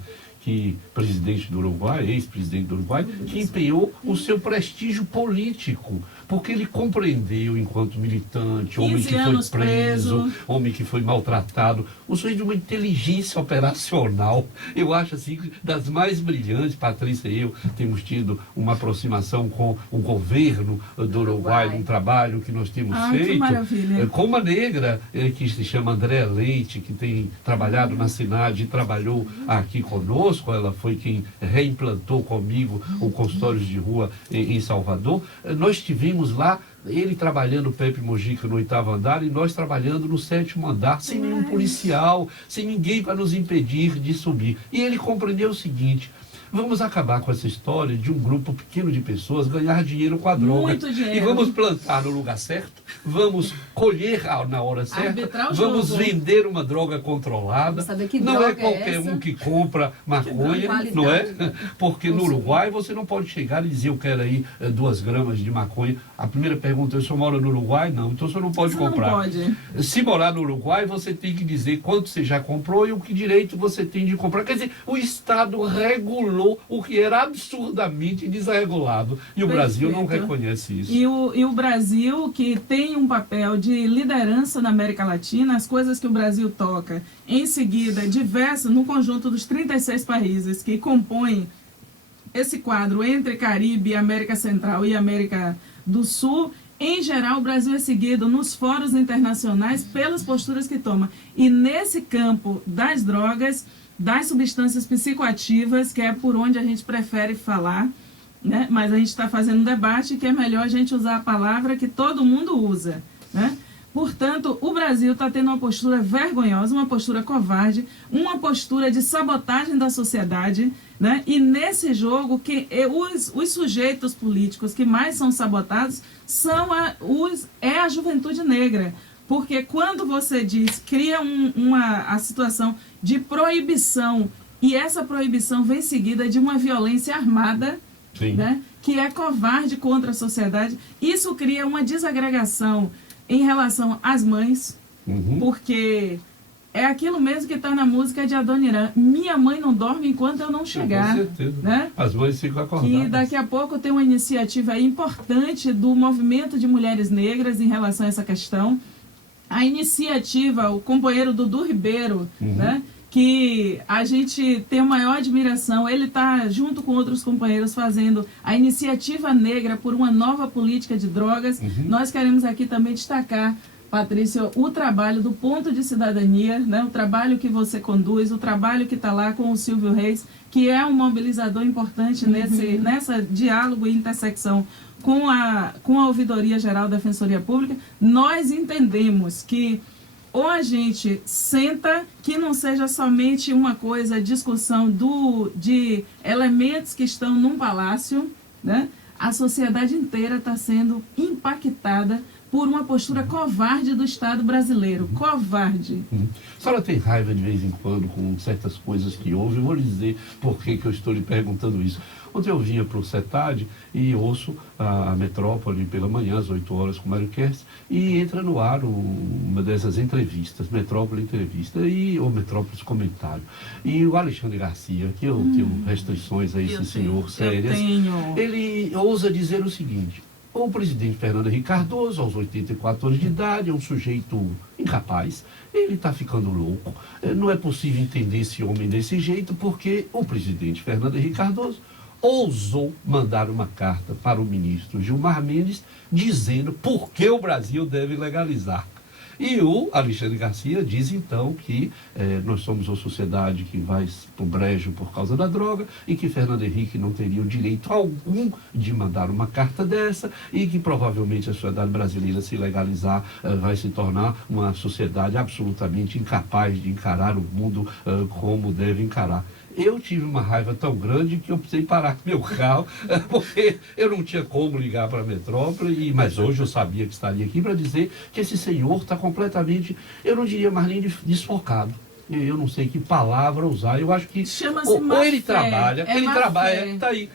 presidente do Uruguai, ex-presidente do Uruguai, que empenhou o seu prestígio político, porque ele compreendeu, enquanto militante, homem que foi preso, homem que foi maltratado, o sujeito de uma inteligência operacional, eu acho assim, das mais brilhantes. Patrícia e eu temos tido uma aproximação com o governo do Uruguai, num trabalho que nós temos feito, com uma negra que se chama Andréa Leite, que tem trabalhado na SINAD e trabalhou aqui conosco. Ela foi quem reimplantou comigo o consultório de rua em Salvador. Nós estivemos lá, ele trabalhando, o Pepe Mujica, no 8º andar, e nós trabalhando no 7º andar, sem nenhum policial, sem ninguém para nos impedir de subir. E ele compreendeu o seguinte: vamos acabar com essa história de um grupo pequeno de pessoas ganhar dinheiro com a droga. Muito dinheiro. E vamos plantar no lugar certo, vamos colher na hora certa, vamos vender uma droga controlada. Não é qualquer um que compra maconha, não é? Porque no Uruguai você não pode chegar e dizer, eu quero aí 2 gramas de maconha. A primeira pergunta é, o senhor mora no Uruguai? Não, então você não pode comprar. Não pode. Se morar no Uruguai, você tem que dizer quanto você já comprou e o que direito você tem de comprar. Quer dizer, o Estado regulou o que era absurdamente desregulado. E o Brasil não reconhece isso. E o Brasil, que tem um papel de liderança na América Latina, as coisas que o Brasil toca, em seguida, no conjunto dos 36 países que compõem esse quadro entre Caribe, América Central e América do Sul, em geral, o Brasil é seguido nos fóruns internacionais pelas posturas que toma. E nesse campo das drogas, das substâncias psicoativas, que é por onde a gente prefere falar, né? Mas a gente está fazendo um debate que é melhor a gente usar a palavra que todo mundo usa, né? Portanto, o Brasil está tendo uma postura vergonhosa, uma postura covarde, uma postura de sabotagem da sociedade, né? E nesse jogo, os sujeitos políticos que mais são sabotados são a juventude negra. Porque quando você cria a situação de proibição, e essa proibição vem seguida de uma violência armada, né, que é covarde contra a sociedade, isso cria uma desagregação em relação às mães, porque é aquilo mesmo que está na música de Adoniran: minha mãe não dorme enquanto eu não chegar. Com certeza. Né? As mães ficam acordadas. E daqui a pouco tem uma iniciativa aí importante do movimento de mulheres negras em relação a essa questão. A iniciativa, o companheiro Dudu Ribeiro, né, que a gente tem a maior admiração, ele está junto com outros companheiros fazendo a iniciativa negra por uma nova política de drogas. Nós queremos aqui também destacar, Patrícia, o trabalho do Ponto de Cidadania, né, o trabalho que você conduz, o trabalho que está lá com o Silvio Reis, que é um mobilizador importante nessa diálogo e intersecção com a Ouvidoria Geral da Defensoria Pública. Nós entendemos que ou a gente senta, que não seja somente uma coisa, discussão de elementos que estão num palácio, né? A sociedade inteira está sendo impactada por uma postura covarde do Estado brasileiro. Covarde. A senhora tem raiva de vez em quando com certas coisas que houve? Eu vou lhe dizer por que eu estou lhe perguntando isso. Ontem eu vinha para o CETAD e ouço a Metrópole pela manhã, às 8 horas, com o Mário Kerst, e entra no ar uma dessas entrevistas, Metrópole Entrevista, ou Metrópolis Comentário. E o Alexandre Garcia, que eu tenho restrições a esse senhor sérias, ele ousa dizer o seguinte: o presidente Fernando Henrique Cardoso, aos 84 anos de idade, é um sujeito incapaz, ele está ficando louco, não é possível entender esse homem desse jeito, porque o presidente Fernando Henrique Cardoso ousou mandar uma carta para o ministro Gilmar Mendes dizendo por que o Brasil deve legalizar. E o Alexandre Garcia diz então que nós somos uma sociedade que vai para o brejo por causa da droga e que Fernando Henrique não teria o direito algum de mandar uma carta dessa e que provavelmente a sociedade brasileira, se legalizar, vai se tornar uma sociedade absolutamente incapaz de encarar o mundo como deve encarar. Eu tive uma raiva tão grande que eu precisei parar meu carro, porque eu não tinha como ligar para a metrópole, mas hoje eu sabia que estaria aqui para dizer que esse senhor está completamente, eu não diria mais nem desfocado. Eu não sei que palavra usar, eu acho que ou ele trabalha,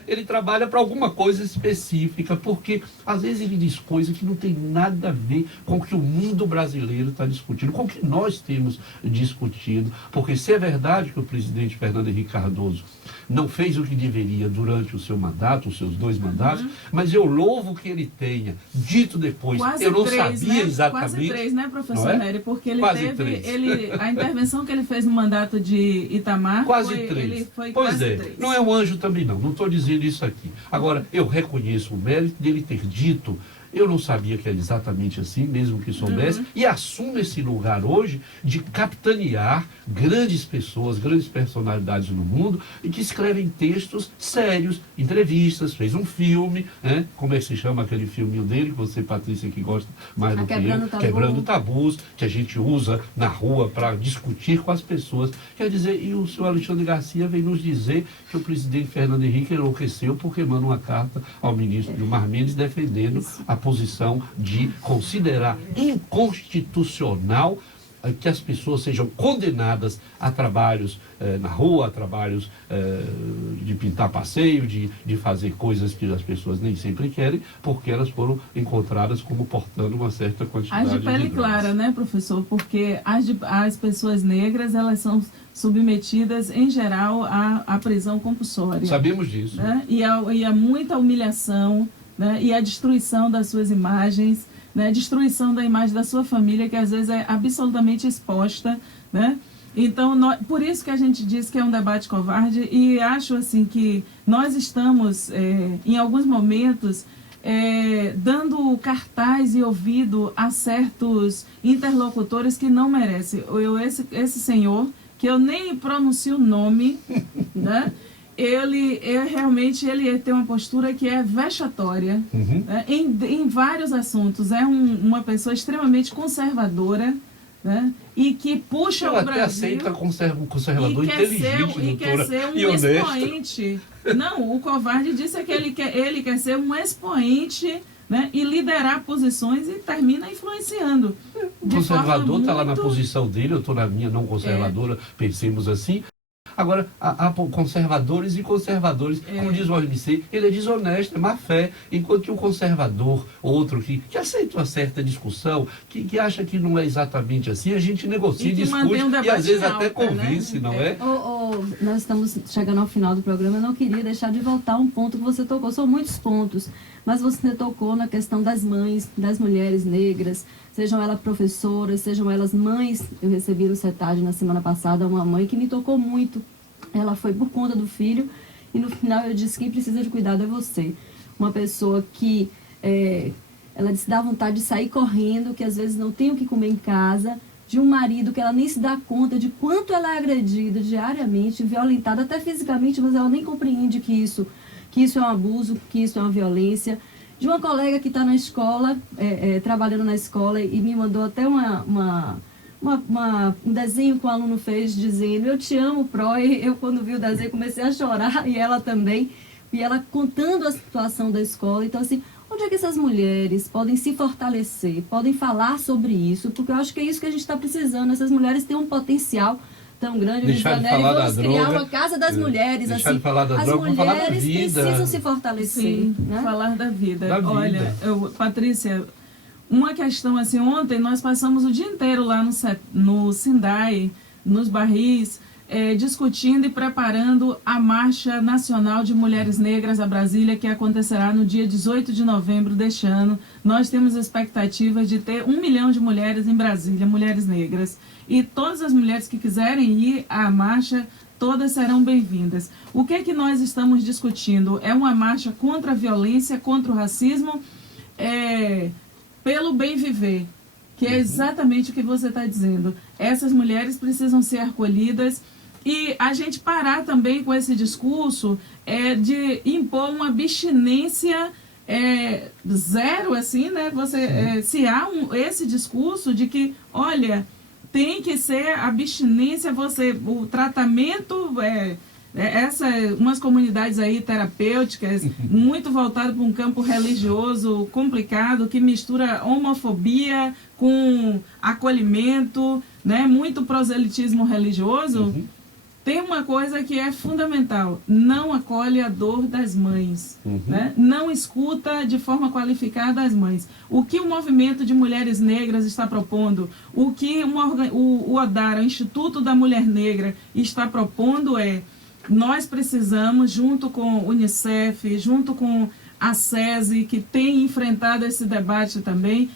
ele trabalha para alguma coisa específica, porque às vezes ele diz coisas que não tem nada a ver com o que o mundo brasileiro está discutindo, com o que nós temos discutido, porque se é verdade que o presidente Fernando Henrique Cardoso não fez o que deveria durante o seu mandato, os seus 2 mandatos, mas eu louvo que ele tenha dito depois, quase eu não 3, sabia né? exatamente. Quase 3, né, professor Nery? Porque ele quase teve, 3. a intervenção que ele fez no mandato de Itamar, quase foi, 3. ele foi pois quase é, 3. Não é um anjo também não estou dizendo isso aqui. Agora, eu reconheço o mérito dele ter dito, eu não sabia que era exatamente assim, mesmo que soubesse, e assumo esse lugar hoje de capitanear grandes pessoas, grandes personalidades no mundo, e que escrevem textos sérios, entrevistas, fez um filme, né? Como é que se chama aquele filminho dele, que você, Patrícia, que gosta mais do que eu, Quebrando Tabus, que a gente usa na rua para discutir com as pessoas. Quer dizer, e o senhor Alexandre Garcia vem nos dizer que o presidente Fernando Henrique enlouqueceu porque manda uma carta ao ministro Gilmar Mendes defendendo a posição de considerar inconstitucional que as pessoas sejam condenadas a trabalhos na rua, a trabalhos de pintar passeio, de fazer coisas que as pessoas nem sempre querem, porque elas foram encontradas como portando uma certa quantidade de drogas. As de pele clara, né, professor? Porque as pessoas negras, elas são submetidas, em geral, à prisão compulsória. Sabemos disso. Né? E a muita humilhação, né? E a destruição das suas imagens, né? Destruição da imagem da sua família, que às vezes é absolutamente exposta, né? Então, por isso que a gente diz que é um debate covarde, e acho assim que nós estamos, em alguns momentos, dando cartaz e ouvido a certos interlocutores que não merecem. Esse senhor, que eu nem pronuncio o nome, né? Ele realmente tem uma postura que é vexatória, né? em vários assuntos. É uma pessoa extremamente conservadora, né? E que puxa o Brasil... até aceita conservador inteligente, e quer ser um expoente. Não, o covarde disse que ele quer ser um expoente, né? E liderar posições e termina influenciando. O conservador está lá na posição dele, eu estou na minha não conservadora, pensemos assim. Agora, há conservadores e conservadores, como diz o OMC, ele é desonesto, é má fé, enquanto que o conservador, outro que aceita uma certa discussão, que acha que não é exatamente assim, a gente negocia, discute e às vezes até convence, né? Não é? Nós estamos chegando ao final do programa, eu não queria deixar de voltar a um ponto que você tocou, são muitos pontos, mas você tocou na questão das mães, das mulheres negras, sejam elas professoras, sejam elas mães. Eu recebi no CETAD na semana passada uma mãe que me tocou muito. Ela foi por conta do filho e no final eu disse: quem precisa de cuidado é você. Uma pessoa que ela disse dá vontade de sair correndo, que às vezes não tem o que comer em casa, de um marido que ela nem se dá conta de quanto ela é agredida diariamente, violentada até fisicamente, mas ela nem compreende que isso é um abuso, que isso é uma violência. De uma colega que está na escola, trabalhando na escola, e me mandou até um desenho que o aluno fez dizendo: eu te amo, Pro. E eu, quando vi o desenho, comecei a chorar, e ela também, e ela contando a situação da escola. Então, assim, onde é que essas mulheres podem se fortalecer, podem falar sobre isso? Porque eu acho que é isso que a gente está precisando. Essas mulheres têm um potencial tão grande, deixar de falar da droga, criar uma casa das mulheres, deixar assim, de falar da as droga, mulheres falar da vida. precisam se fortalecer. Sim, né? Falar da vida. Da vida. Olha, Patrícia, uma questão assim, ontem nós passamos o dia inteiro lá no Sindai, nos barris, discutindo e preparando a Marcha Nacional de Mulheres Negras a Brasília, que acontecerá no dia 18 de novembro deste ano. Nós temos expectativa de ter 1 milhão de mulheres em Brasília, mulheres negras. E todas as mulheres que quiserem ir à marcha, todas serão bem-vindas. O que é que nós estamos discutindo? É uma marcha contra a violência, contra o racismo, pelo bem viver, que é exatamente o que você está dizendo. Essas mulheres precisam ser acolhidas e a gente parar também com esse discurso de impor uma abstinência zero, assim, né? Se há esse discurso de que, olha, tem que ser abstinência, o tratamento, umas comunidades aí terapêuticas, muito voltado para um campo religioso complicado, que mistura homofobia com acolhimento, né? Muito proselitismo religioso. Tem uma coisa que é fundamental: não acolhe a dor das mães, né? Não escuta de forma qualificada as mães. O que o movimento de mulheres negras está propondo, o que o ODARA, o Instituto da Mulher Negra, está propondo nós precisamos, junto com o Unicef, junto com a SESI, que tem enfrentado esse debate também,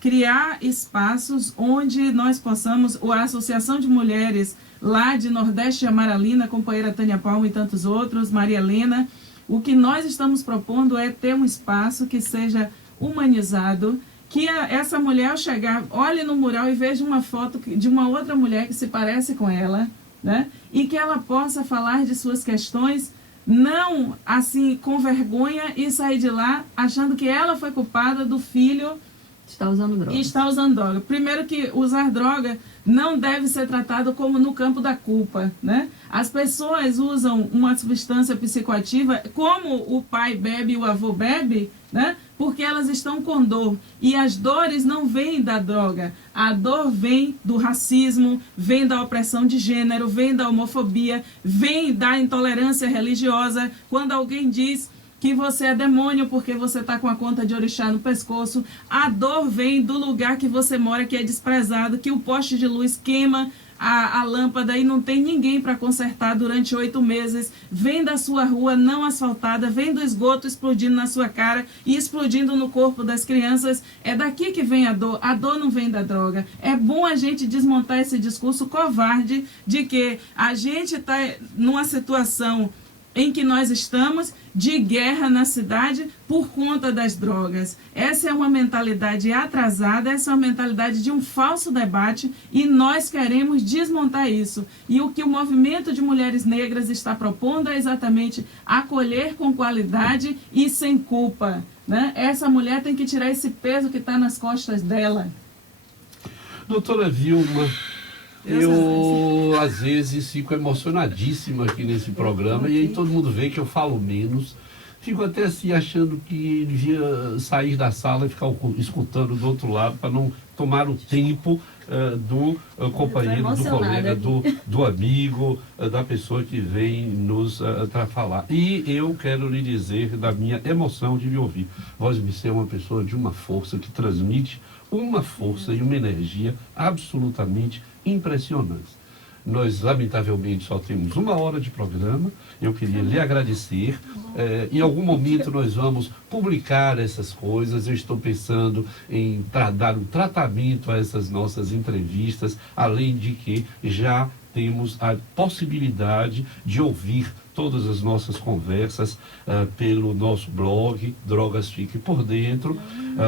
criar espaços onde nós possamos, a Associação de Mulheres lá de Nordeste de Amaralina, a companheira Tânia Palma e tantos outros, Maria Helena, o que nós estamos propondo é ter um espaço que seja humanizado, que essa mulher, ao chegar, olhe no mural e veja uma foto de uma outra mulher que se parece com ela, né? E que ela possa falar de suas questões, não assim com vergonha e sair de lá achando que ela foi culpada do filho está usando droga. E está usando droga. Primeiro que usar droga não deve ser tratado como no campo da culpa, né? As pessoas usam uma substância psicoativa, como o pai bebe e o avô bebe, né? Porque elas estão com dor. E as dores não vêm da droga. A dor vem do racismo, vem da opressão de gênero, vem da homofobia, vem da intolerância religiosa. Quando alguém diz que você é demônio porque você está com a conta de orixá no pescoço, a dor vem do lugar que você mora, que é desprezado, que o poste de luz queima a lâmpada e não tem ninguém para consertar durante 8 meses, vem da sua rua não asfaltada, vem do esgoto explodindo na sua cara e explodindo no corpo das crianças. É daqui que vem a dor não vem da droga. É bom a gente desmontar esse discurso covarde de que a gente está numa situação em que nós estamos de guerra na cidade por conta das drogas. Essa é uma mentalidade atrasada, essa é uma mentalidade de um falso debate e nós queremos desmontar isso. E o que o movimento de mulheres negras está propondo é exatamente acolher com qualidade e sem culpa, né? Essa mulher tem que tirar esse peso que está nas costas dela. Doutora Vilma, eu às vezes fico emocionadíssimo aqui nesse programa e aí todo mundo vê que eu falo menos. Fico até assim achando que devia sair da sala e ficar escutando do outro lado para não tomar o tempo do companheiro, do colega, do amigo, da pessoa que vem nos falar. E eu quero lhe dizer da minha emoção de me ouvir. Vosmecê é uma pessoa de uma força que transmite uma força e uma energia absolutamente impressionantes. Nós, lamentavelmente, só temos 1 hora de programa. Eu queria lhe agradecer. Em algum momento nós vamos publicar essas coisas. Eu estou pensando em dar um tratamento a essas nossas entrevistas, além de que já temos a possibilidade de ouvir todas as nossas conversas pelo nosso blog, Drogas Fique Por Dentro,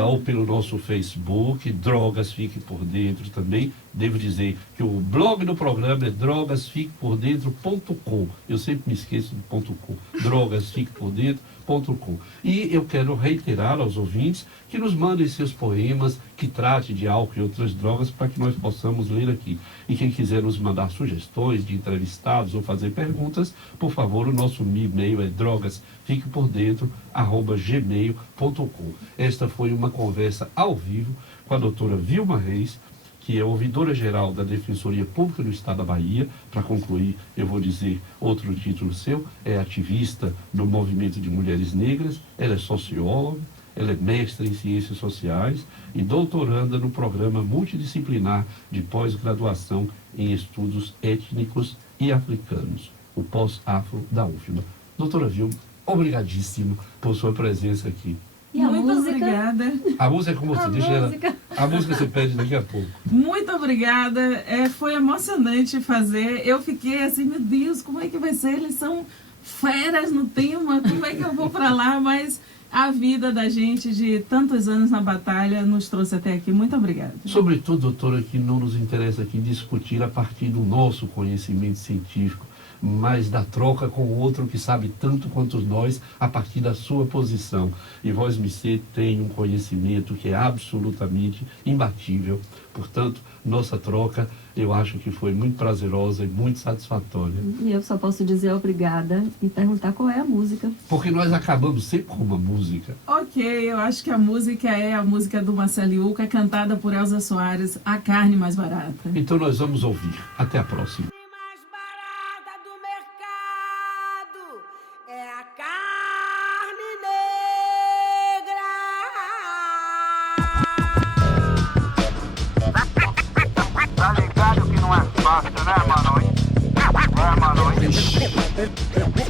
ou pelo nosso Facebook, Drogas Fique Por Dentro também. Devo dizer que o blog do programa é drogasfiquepordentro.com. Eu sempre me esqueço do .com. drogasfiquepordentro.com. E eu quero reiterar aos ouvintes que nos mandem seus poemas, que trate de álcool e outras drogas, para que nós possamos ler aqui. E quem quiser nos mandar sugestões de entrevistados ou fazer perguntas, por favor, o nosso e-mail é drogasfiquepordentro@gmail.com. Esta foi uma conversa ao vivo com a doutora Vilma Reis, que é ouvidora-geral da Defensoria Pública do Estado da Bahia. Para concluir, eu vou dizer outro título seu: é ativista do movimento de mulheres negras, ela é socióloga, ela é mestre em ciências sociais e doutoranda no programa multidisciplinar de pós-graduação em estudos étnicos e africanos, o pós-afro da UFBA. Doutora Vilma, obrigadíssimo por sua presença aqui. E a Muito música? obrigada. A música é com você, A deixa ela. música. A música você pede daqui a pouco. Muito obrigada. Foi emocionante fazer. Eu fiquei assim, meu Deus, como é que vai ser? Eles são feras no tema, como é que eu vou para lá? Mas a vida da gente de tantos anos na batalha nos trouxe até aqui. Muito obrigada. Sobretudo, doutora, que não nos interessa aqui discutir a partir do nosso conhecimento científico, mas da troca com o outro que sabe tanto quanto nós a partir da sua posição. E Voz Missê tem um conhecimento que é absolutamente imbatível. Portanto, nossa troca, eu acho que foi muito prazerosa e muito satisfatória. E eu só posso dizer obrigada e perguntar qual é a música. Porque nós acabamos sempre com uma música. Ok, eu acho que a música é a música do Marcelo Iuca, cantada por Elza Soares, A Carne Mais Barata. Então nós vamos ouvir. Até a próxima. Mais barata do mercado é a carne negra. Tá ligado que não é fácil, né, mano? É, mano?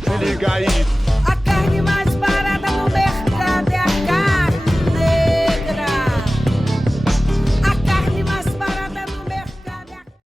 Se liga aí.